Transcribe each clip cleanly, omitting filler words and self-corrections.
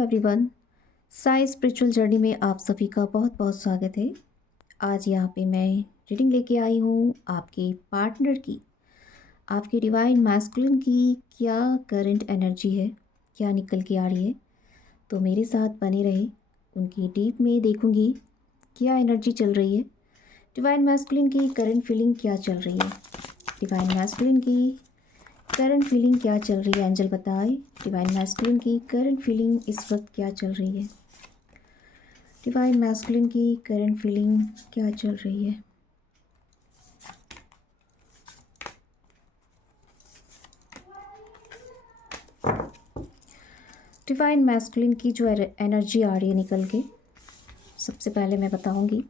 Everyone. Sai spiritual journey में आप सभी का बहुत बहुत स्वागत है। आज यहाँ पे मैं रीडिंग लेके आई हूँ आपके पार्टनर की, आपके डिवाइन मैस्कुलिन की क्या करंट एनर्जी है, क्या निकल के आ रही है। तो मेरे साथ बने रहे, उनकी डीप में देखूँगी क्या एनर्जी चल रही है। डिवाइन मैस्कुलिन की करंट फीलिंग क्या चल रही है, डिवाइन मैस्कुलिन की करंट फीलिंग क्या चल रही है। एंजल बताए डिवाइन मैस्कुलिन की करंट फीलिंग इस वक्त क्या चल रही है। डिवाइन मैस्कुलिन की करंट फीलिंग क्या चल रही है। डिवाइन मैस्कुलिन की जो एनर्जी आ रही है निकल के, सबसे पहले मैं बताऊंगी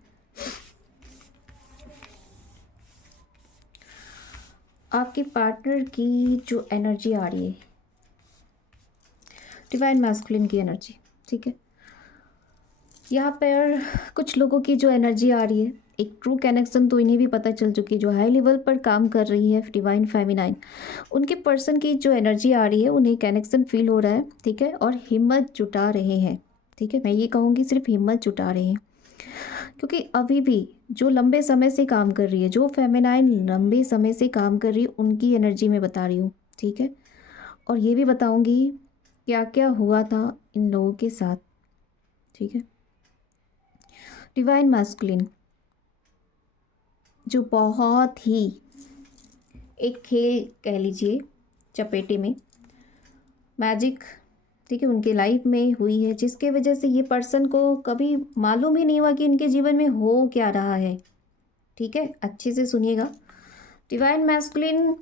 आपके पार्टनर की जो एनर्जी आ रही है, डिवाइन मैस्कुलिन की एनर्जी। ठीक है, यहाँ पर कुछ लोगों की जो एनर्जी आ रही है, एक ट्रू कनेक्शन तो इन्हें भी पता चल चुकी है, जो हाई लेवल पर काम कर रही है डिवाइन फेमिनाइन, उनके पर्सन की जो एनर्जी आ रही है, उन्हें कनेक्शन फील हो रहा है। ठीक है, और हिम्मत जुटा रहे हैं। ठीक है, मैं ये कहूँगी सिर्फ हिम्मत जुटा रहे हैं, क्योंकि अभी भी जो लंबे समय से काम कर रही है, जो फेमिनाइन लंबे समय से काम कर रही है, उनकी एनर्जी में बता रही हूँ। ठीक है, और ये भी बताऊँगी क्या क्या हुआ था इन लोगों के साथ। ठीक है, डिवाइन मैस्कुलिन जो बहुत ही एक खेल कह लीजिए, चपेटे में मैजिक, ठीक है, उनके लाइफ में हुई है, जिसके वजह से ये पर्सन को कभी मालूम ही नहीं हुआ कि इनके जीवन में हो क्या रहा है। ठीक है, अच्छे से सुनिएगा। डिवाइन मैस्कुलिन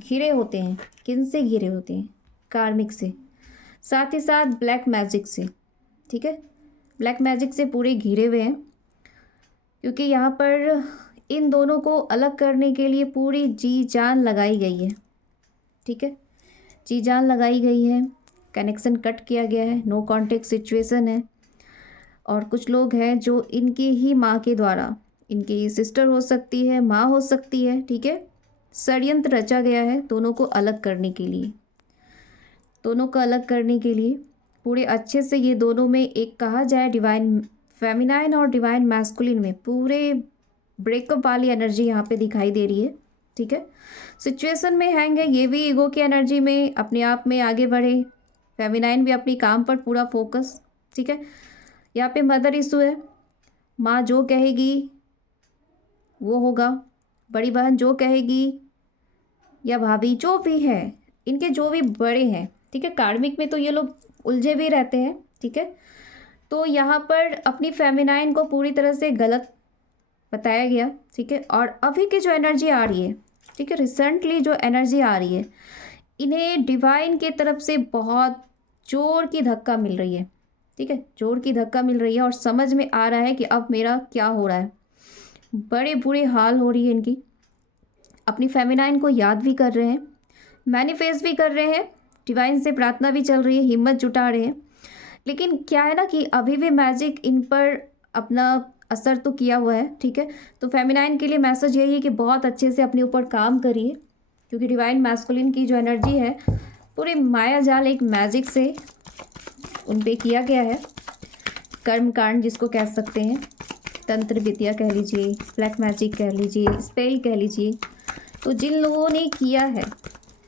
घिरे होते हैं, किन से घिरे होते हैं? कार्मिक से, साथ ही साथ ब्लैक मैजिक से। ठीक है, ब्लैक मैजिक से पूरे घिरे हुए हैं, क्योंकि यहाँ पर इन दोनों को अलग करने के लिए पूरी जी जान लगाई गई है। ठीक है, जी जान लगाई गई है, कनेक्शन कट किया गया है, नो कॉन्टेक्ट सिचुएशन है। और कुछ लोग हैं जो इनकी ही माँ के द्वारा, इनकी सिस्टर हो सकती है, माँ हो सकती है, ठीक है, षड्यंत्र रचा गया है दोनों को अलग करने के लिए। दोनों को अलग करने के लिए पूरे अच्छे से ये दोनों में एक कहा जाए, डिवाइन फेमिनाइन और डिवाइन मैस्कुलिन में पूरे ब्रेकअप वाली एनर्जी यहाँ पे दिखाई दे रही है। ठीक है, सिचुएशन में हैंग है, ये भी ईगो की एनर्जी में अपने आप में आगे बढ़े, फेमिनाइन भी अपनी काम पर पूरा फोकस। ठीक है, यहाँ पे मदर इशू है, माँ जो कहेगी वो होगा, बड़ी बहन जो कहेगी या भाभी जो भी है, इनके जो भी बड़े हैं। ठीक है, कार्मिक में तो ये लोग उलझे भी रहते हैं। ठीक है, तो यहाँ पर अपनी फेमिनाइन को पूरी तरह से गलत बताया गया। ठीक है, और अभी की जो एनर्जी आ रही है, ठीक है, रिसेंटली जो एनर्जी आ रही है, इन्हें डिवाइन की तरफ से बहुत जोर की धक्का मिल रही है। ठीक है, जोर की धक्का मिल रही है और समझ में आ रहा है कि अब मेरा क्या हो रहा है। बड़े बुरे हाल हो रही है इनकी, अपनी फेमिनाइन को याद भी कर रहे हैं, मैनिफेस्ट भी कर रहे हैं, डिवाइन से प्रार्थना भी चल रही है, हिम्मत जुटा रहे हैं। लेकिन क्या है ना कि अभी भी मैजिक इन पर अपना असर तो किया हुआ है। ठीक है, तो फेमिनाइन के लिए मैसेज यही है कि बहुत अच्छे से अपने ऊपर काम करिए, क्योंकि डिवाइन मैस्कुलिन की जो एनर्जी है, पूरे माया जाल एक मैजिक से उन पे किया गया है, कर्म कांड जिसको कह सकते हैं, तंत्र विद्या कह लीजिए, ब्लैक मैजिक कह लीजिए, स्पेल कह लीजिए। तो जिन लोगों ने किया है,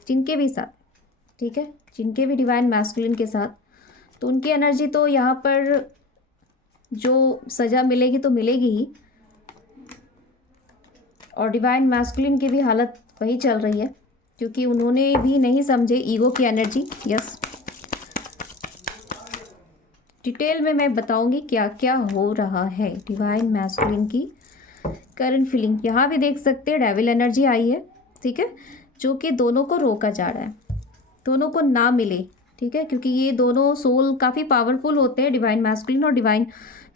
जिनके भी साथ, ठीक है, जिनके भी डिवाइन मैस्कुलिन के साथ, तो उनकी एनर्जी तो यहाँ पर जो सज़ा मिलेगी तो मिलेगी ही। और डिवाइन मैस्कुलिन की भी हालत वही चल रही है, क्योंकि उन्होंने भी नहीं समझे ईगो की एनर्जी। यस, डिटेल में मैं बताऊंगी क्या क्या हो रहा है डिवाइन मैस्कुलिन की करंट फीलिंग। यहाँ भी देख सकते हैं डेविल एनर्जी आई है। ठीक है, जो कि दोनों को रोका जा रहा है, दोनों को ना मिले। ठीक है, क्योंकि ये दोनों सोल काफ़ी पावरफुल होते हैं, डिवाइन मैस्कुलिन और डिवाइन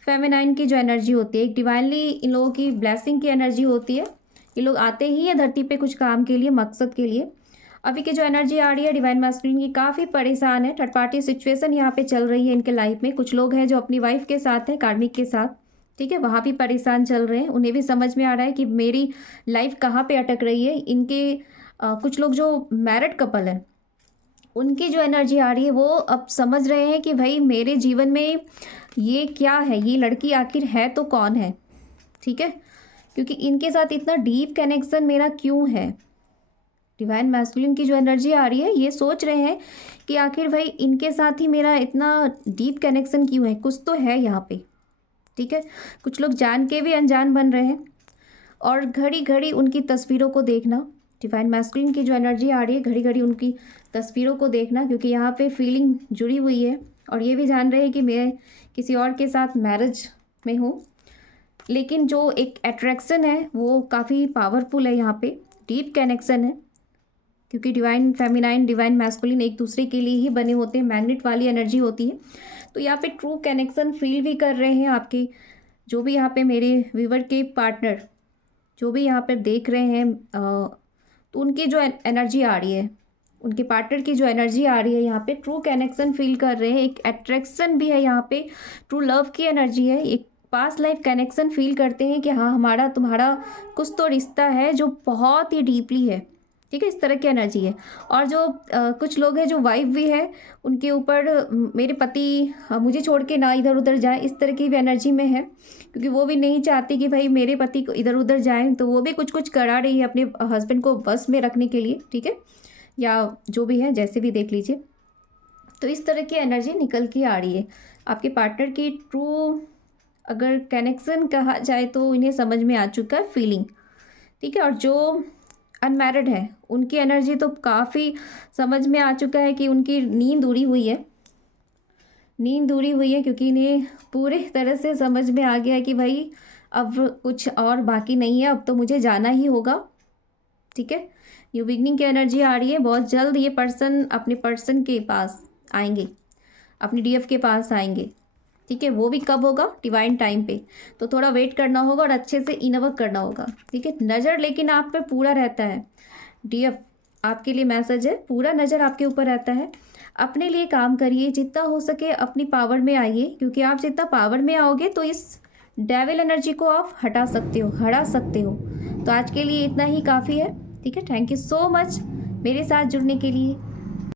फेमिनाइन की जो एनर्जी होती है, एक डिवाइनली इन लोगों की ब्लेसिंग की एनर्जी होती है। ये लोग आते ही है धरती पे कुछ काम के लिए, मकसद के लिए। अभी की जो एनर्जी आ रही है डिवाइन मैस्कुलिन की, काफ़ी परेशान है, थर्ड पार्टी सिचुएशन यहाँ पे चल रही है इनके लाइफ में। कुछ लोग हैं जो अपनी वाइफ के साथ है, कार्मिक के साथ, ठीक है, वहाँ भी परेशान चल रहे हैं। उन्हें भी समझ में आ रहा है कि मेरी लाइफ कहाँ पे अटक रही है। इनके कुछ लोग जो मैरिड कपल है, उनकी जो एनर्जी आ रही है वो अब समझ रहे हैं कि भाई मेरे जीवन में ये क्या है, ये लड़की आखिर है तो कौन है, ठीक है, क्योंकि इनके साथ इतना डीप कनेक्शन मेरा क्यों है। डिवाइन मैस्कुलिन की जो एनर्जी आ रही है ये सोच रहे हैं कि आखिर भाई इनके साथ ही मेरा इतना डीप कनेक्शन क्यों है, कुछ तो है यहाँ पे, ठीक है। कुछ लोग जान के भी अनजान बन रहे हैं। और घड़ी घड़ी उनकी तस्वीरों को देखना, डिवाइन मैस्कुलिन की जो एनर्जी आ रही है घड़ी घड़ी उनकी तस्वीरों को देखना, क्योंकि यहाँ पे फीलिंग जुड़ी हुई है और ये भी जान रहे हैं कि मैं किसी और के साथ मैरिज में हूँ, लेकिन जो एक अट्रैक्शन है वो काफ़ी पावरफुल है, यहाँ पे डीप कनेक्शन है, क्योंकि डिवाइन फेमिनाइन डिवाइन मैस्कुलिन एक दूसरे के लिए ही बने होते हैं, मैग्नेट वाली एनर्जी होती है। तो यहाँ पे ट्रू कनेक्शन फील भी कर रहे हैं आपके जो भी यहाँ पे मेरे व्यूवर के पार्टनर जो भी यहाँ पर देख रहे हैं, तो उनकी जो एनर्जी आ रही है, उनके पार्टनर की जो एनर्जी आ रही है यहाँ पे ट्रू कनेक्शन फील कर रहे हैं, एक अट्रैक्शन भी है यहाँ पे, ट्रू लव की एनर्जी है, एक पास्ट लाइफ कनेक्शन फील करते हैं कि हाँ हमारा तुम्हारा कुछ तो रिश्ता है जो बहुत ही डीपली है, ठीक है, इस तरह की एनर्जी है। और जो कुछ लोग हैं जो वाइफ भी है, उनके ऊपर मेरे पति मुझे छोड़ के ना इधर उधर जाए, इस तरह की भी एनर्जी में है, क्योंकि वो भी नहीं चाहती कि भाई मेरे पति को इधर उधर जाएं, तो वो भी कुछ कुछ करा रही है अपने हस्बैंड को बस में रखने के लिए, ठीक है, या जो भी है जैसे भी देख लीजिए। तो इस तरह की एनर्जी निकल के आ रही है आपके पार्टनर की। ट्रू अगर कनेक्शन कहा जाए तो इन्हें समझ में आ चुका है फीलिंग, ठीक है। और जो अनमैरिड है उनकी एनर्जी तो काफ़ी समझ में आ चुका है कि उनकी नींद उड़ी हुई है, नींद उड़ी हुई है, क्योंकि इन्हें पूरे तरह से समझ में आ गया है कि भाई अब कुछ और बाकी नहीं है, अब तो मुझे जाना ही होगा, ठीक है। ये बिगनिंग की एनर्जी आ रही है, बहुत जल्द ये पर्सन अपने पर्सन के पास आएंगे, अपनी डीएफ के पास आएंगे, ठीक है। वो भी कब होगा, डिवाइन टाइम पे, तो थोड़ा वेट करना होगा और अच्छे से इनवर्क करना होगा, ठीक है। नज़र लेकिन आप पे पूरा रहता है डीएफ, आपके लिए मैसेज है, पूरा नज़र आपके ऊपर रहता है। अपने लिए काम करिए, जितना हो सके अपनी पावर में आइए, क्योंकि आप जितना पावर में आओगे तो इस डेविल एनर्जी को आप हटा सकते हो, हरा सकते हो। तो आज के लिए इतना ही काफ़ी है, ठीक है। थैंक यू सो मच मेरे साथ जुड़ने के लिए।